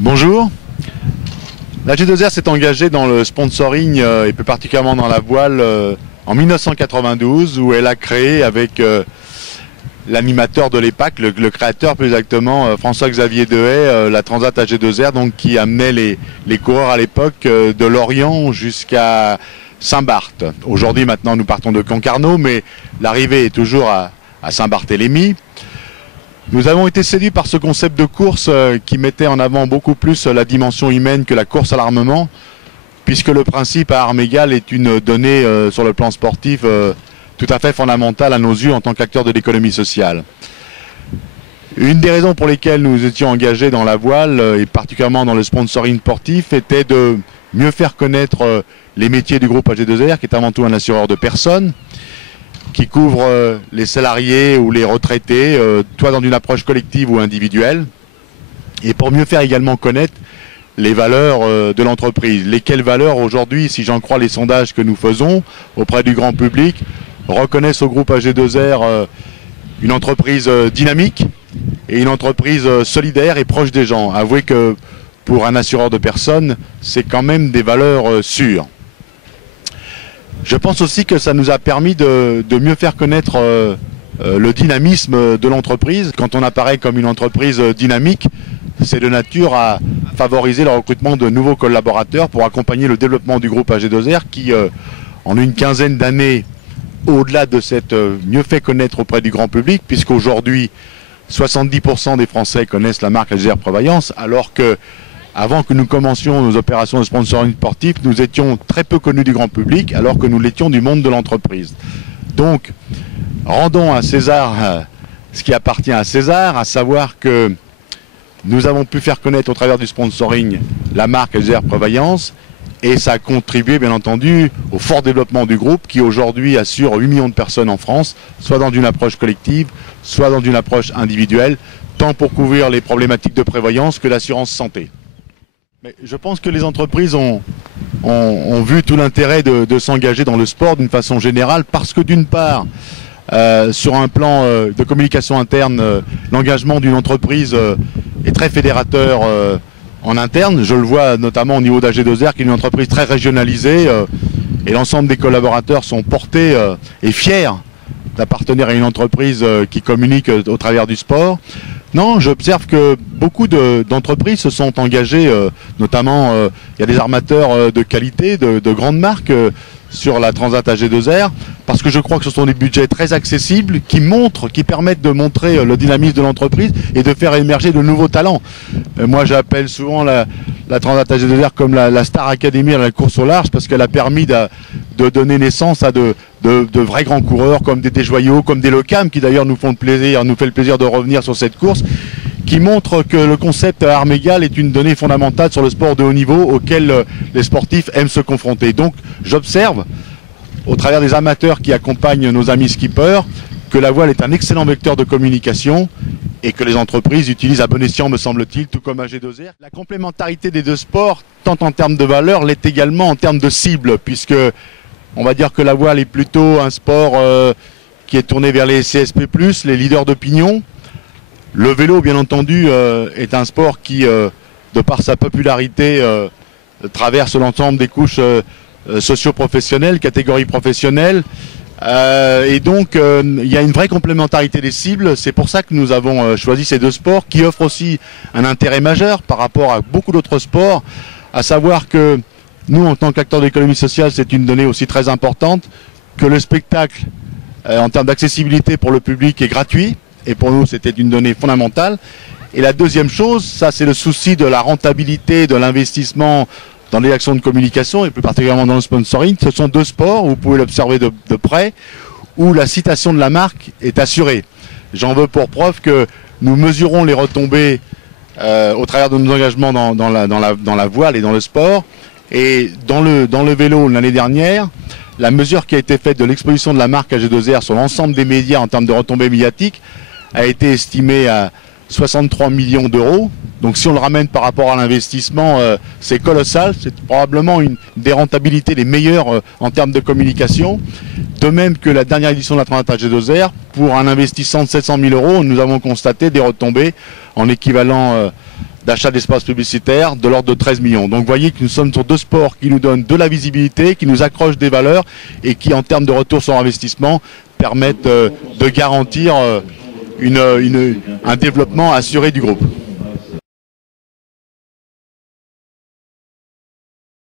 Bonjour. La G2R s'est engagée dans le sponsoring et plus particulièrement dans la voile en 1992 où elle a créé avec l'animateur de l'EPAC, le créateur plus exactement, François-Xavier Dehaye, la Transat AG2R, donc qui amenait les coureurs à l'époque de Lorient jusqu'à Saint-Barth. Aujourd'hui maintenant nous partons de Concarneau, mais l'arrivée est toujours à Saint-Barthélemy. Nous avons été séduits par ce concept de course qui mettait en avant beaucoup plus la dimension humaine que la course à l'armement, puisque le principe à armes égales est une donnée sur le plan sportif tout à fait fondamentale à nos yeux en tant qu'acteurs de l'économie sociale. Une des raisons pour lesquelles nous étions engagés dans la voile, et particulièrement dans le sponsoring sportif, était de mieux faire connaître les métiers du groupe AG2R, qui est avant tout un assureur de personnes, qui couvre les salariés ou les retraités, soit dans une approche collective ou individuelle, et pour mieux faire également connaître les valeurs de l'entreprise. Lesquelles valeurs aujourd'hui, si j'en crois les sondages que nous faisons auprès du grand public, reconnaissent au groupe AG2R une entreprise dynamique et une entreprise solidaire et proche des gens. Avouez que pour un assureur de personnes, c'est quand même des valeurs sûres. Je pense aussi que ça nous a permis de mieux faire connaître le dynamisme de l'entreprise. Quand on apparaît comme une entreprise dynamique, c'est de nature à favoriser le recrutement de nouveaux collaborateurs pour accompagner le développement du groupe AG2R qui, en une quinzaine d'années, au-delà de cette mieux fait connaître auprès du grand public, puisqu'aujourd'hui, 70% des Français connaissent la marque AG2R Prévoyance, alors que avant que nous commencions nos opérations de sponsoring sportif, nous étions très peu connus du grand public, alors que nous l'étions du monde de l'entreprise. Donc, rendons à César ce qui appartient à César, à savoir que nous avons pu faire connaître au travers du sponsoring la marque AG2R Prévoyance, et ça a contribué bien entendu au fort développement du groupe qui aujourd'hui assure 8 millions de personnes en France, soit dans une approche collective, soit dans une approche individuelle, tant pour couvrir les problématiques de prévoyance que l'assurance santé. Mais je pense que les entreprises ont vu tout l'intérêt de s'engager dans le sport d'une façon générale parce que d'une part, sur un plan de communication interne, l'engagement d'une entreprise est très fédérateur en interne. Je le vois notamment au niveau d'AG2R qui est une entreprise très régionalisée et l'ensemble des collaborateurs sont portés et fiers d'appartenir à une entreprise qui communique au travers du sport. Non, j'observe que beaucoup d'entreprises se sont engagées, notamment il y a des armateurs de qualité, de grandes marques sur la Transat AG2R, parce que je crois que ce sont des budgets très accessibles qui permettent de montrer le dynamisme de l'entreprise et de faire émerger de nouveaux talents. Moi j'appelle souvent la Transat AG2R comme la Star Academy à la course au large, parce qu'elle a permis de donner naissance à de vrais grands coureurs comme des Desjoyaux, comme des Locam, qui d'ailleurs nous fait le plaisir de revenir sur cette course, qui montre que le concept à armes égales est une donnée fondamentale sur le sport de haut niveau auquel les sportifs aiment se confronter. Donc j'observe, au travers des amateurs qui accompagnent nos amis skippers, que la voile est un excellent vecteur de communication et que les entreprises utilisent à bon escient, me semble-t-il, tout comme AG2R. La complémentarité des deux sports, tant en termes de valeur, l'est également en termes de cible, puisque on va dire que la voile est plutôt un sport qui est tourné vers les CSP+, les leaders d'opinion. Le vélo, bien entendu, est un sport qui, de par sa popularité, traverse l'ensemble des couches socio-professionnelles, catégories professionnelles. Et donc, il y a une vraie complémentarité des cibles. C'est pour ça que nous avons choisi ces deux sports qui offrent aussi un intérêt majeur par rapport à beaucoup d'autres sports, à savoir que nous, en tant qu'acteurs de l'économie sociale, c'est une donnée aussi très importante, que le spectacle, en termes d'accessibilité pour le public, est gratuit. Et pour nous, c'était une donnée fondamentale. Et la deuxième chose, ça c'est le souci de la rentabilité, de l'investissement dans les actions de communication, et plus particulièrement dans le sponsoring. Ce sont deux sports, vous pouvez l'observer de près, où la citation de la marque est assurée. J'en veux pour preuve que nous mesurons les retombées au travers de nos engagements dans la voile et dans le sport. Et dans le vélo, l'année dernière, la mesure qui a été faite de l'exposition de la marque AG2R sur l'ensemble des médias en termes de retombées médiatiques a été estimée à 63 millions d'euros. Donc si on le ramène par rapport à l'investissement, c'est colossal. C'est probablement une des rentabilités les meilleures en termes de communication. De même que la dernière édition de la Transat AG2R, pour un investissement de 700 000 euros, nous avons constaté des retombées en équivalent d'achat d'espace publicitaire de l'ordre de 13 millions. Donc vous voyez que nous sommes sur deux sports qui nous donnent de la visibilité, qui nous accrochent des valeurs et qui, en termes de retour sur investissement, permettent de garantir un développement assuré du groupe.